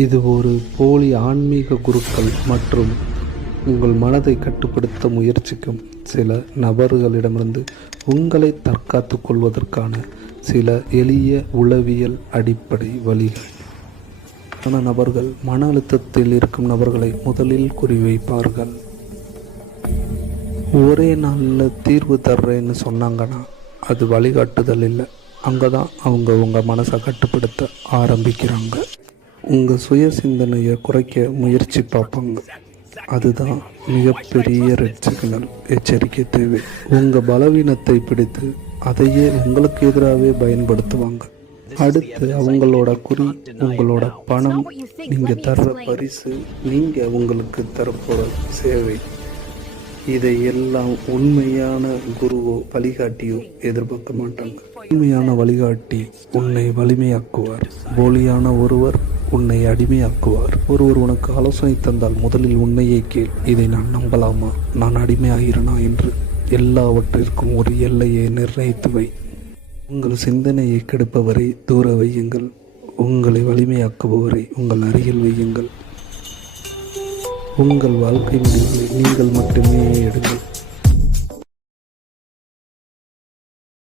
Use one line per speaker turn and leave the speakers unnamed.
இது ஒரு போலி ஆன்மீக குருக்கள் மற்றும் உங்கள் மனதை கட்டுப்படுத்த முயற்சிக்கும் சில நபர்களிடமிருந்து உங்களை தற்காத்து கொள்வதற்கான சில எளிய உளவியல் அடிப்படை வழிகள். மன நபர்கள் மன அழுத்தத்தில் இருக்கும் நபர்களை முதலில் குறிவைப்பார்கள். ஒரே நாளில் தீர்வு தர்றேன்னு சொன்னாங்கன்னா அது வழிகாட்டுதல் இல்லை. அங்கே தான் அவங்க உங்கள் மனசை கட்டுப்படுத்த ஆரம்பிக்கிறாங்க. உங்கள் சுய சிந்தனையை குறைக்க முயற்சி பார்ப்பாங்க. அதுதான் மிகப்பெரிய ரெட் சிக்னல் எச்சரிக்கை தேவை. உங்கள் பலவீனத்தை பிடித்து அதையே உங்களுக்கு எதிராகவே பயன்படுத்துவாங்க. அடுத்து அவங்களோட குறி உங்களோட பணம். நீங்கள் தர்ற பரிசு நீங்கள் உங்களுக்கு தரப்போகிற சேவை. இதை எல்லாம் உண்மையான குருவோ வழிகாட்டியோ எதிர்பார்க்க மாட்டாங்க. உண்மையான வழிகாட்டி உன்னை வலிமையாக்குவார். போலியான ஒருவர் உன்னை அடிமையாக்குவார். ஒருவர் உனக்கு ஆலோசனை தந்தால் முதலில் உன்னையே கேள். இதை நான் நம்பலாமா? நான் அடிமையாகிறனா என்று எல்லாவற்றிற்கும் ஒரு எல்லையை நிர்ணயித்து வை. உங்கள் சிந்தனையை கெடுப்பவரை தூர வையுங்கள். உங்களை வலிமையாக்குபவரை உங்கள் அருகில் வையுங்கள். உங்கள் வாழ்க்கை முடிவுகளை நீங்கள் மட்டுமே எடுங்கள்.